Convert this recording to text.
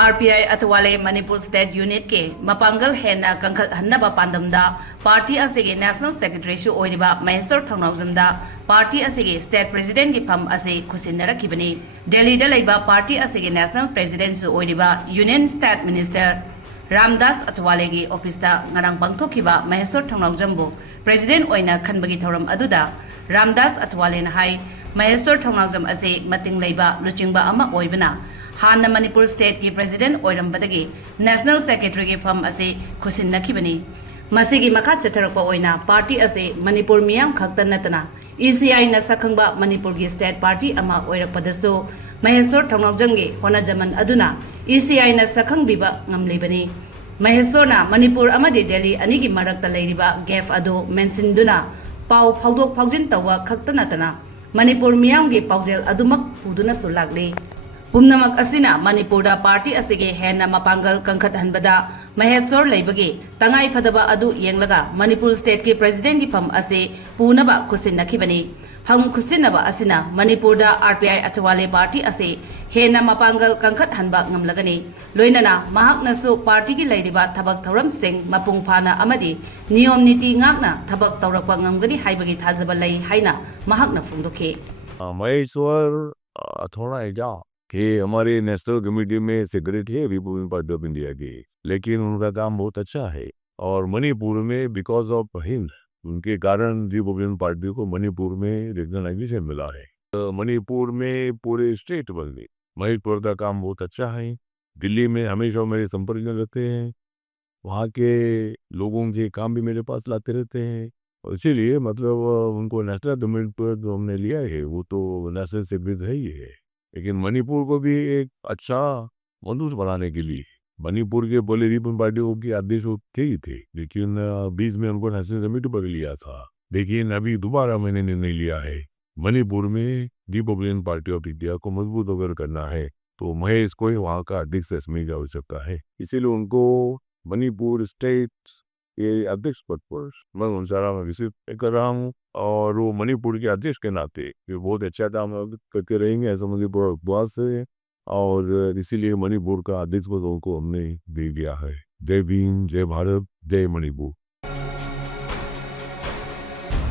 RPI Atwale Manipur State Unit ke Mapangal Hena Kankal Hannaba Pandamda Party Asige National Secretary Shu Oidiba Mahesor Thongnauzamda Party Asige State President ki Pham Ase Khusinara Kibani Delhi da Laiba Party Asige National President Shu Oidiba Union State Minister Ramdas Atwale gi office da ngarang bangthokiba Mahesor Thongnauzambu President oina khanbagi thoram aduda Ramdas Atwale na hai Mahesor Thongnauzam ase mating laiba luchingba ama oibana हान Manipur state की president ओइरंबदगी national secretary की फम असे खुसिन नखिबनी मसिगी मखा चथरकपा ओइना party असे Manipur मियाम खक्ता नतना ECI न सखंगबा मणिपुर की state party अमा ओइरपदसो Maheshwar थौनावजंगे होनाजमन अदुना ECI न सखंगबिबा ngamlebani महेश्वरना मणिपुर अमदि दिल्ली अनिगी मरक्ता लेरिबा गैप अदो मेंसिनदुना पाउ फाउदोक फाउजिन तवा खक्ता नतना मणिपुर मियाम गे पाउजेल अदुमक पुदुना सुलागले पुमनमक असिना मणिपुरदा पार्टी असिगे हेना मपांगल कंखत हनबदा महेश्वर लेबगे तंगाई फदबा अदु येंगलगा मणिपुर स्टेट के प्रेसिडेंट की फम असे पूनबा खुसिन नखिबनी हम खुसिनबा असिना मणिपुरदा आरपीआई अथवाले पार्टी असे हेना मपांगल कंखत हनबा ngamlagani लोइनना महाकनसु पार्टी की लेरिबा थबक थौरम सिंह मपुंग फाना अमदि नियम नीति ngakna थबक तौरकपा ngamgani हाइबगी थाजबा लै हाइना महाकना फुंगदोखे महेश्वर थोड़ा एजा कि हमारे नेशनल कमेटी में सेक्रेटरी है रिपब्लिकन पार्टी ऑफ इंडिया की, लेकिन उनका काम बहुत अच्छा है और मणिपुर में बिकॉज ऑफ हिम उनके कारण रिपब्लिकन पार्टी को मणिपुर में रिकग्नाइजेशन मिला है। तो मणिपुर में पूरे स्टेट बन गई। मणिपुर का काम बहुत अच्छा है। दिल्ली में हमेशा मेरे संपर्क में रहते हैं, वहाँ के लोगों के काम भी मेरे पास लाते रहते हैं और इसीलिए मतलब उनको नेशनल गवर्नमेंट पर जो हमने लिया है वो तो नेशनल सेक्रेटरी है ही है। लेकिन मणिपुर को भी एक अच्छा मजबूत बनाने के लिए मणिपुर के पहले रिपब्लिकन पार्टी के आदेश थे ही थे, लेकिन बीच में उनको नेशनल कमेटी पर लिया था। लेकिन अभी दोबारा मैंने निर्णय लिया है मणिपुर में रिपब्लिकन पार्टी ऑफ इंडिया को मजबूत अगर करना है तो महेश को ही वहाँ का अध्यक्ष रखने की आवश्यकता है। इसीलिए उनको मणिपुर स्टेट के अध्यक्ष पद पर मैं उनसारा में रिसीव कर रहा हूँ और वो मणिपुर के अध्यक्ष के नाते ये बहुत अच्छा काम करते रहेंगे ऐसा मुझे विश्वास है और इसीलिए मणिपुर का अध्यक्ष पद उनको हमने दे दिया है। जय भीम, जय भारत, जय मणिपुर।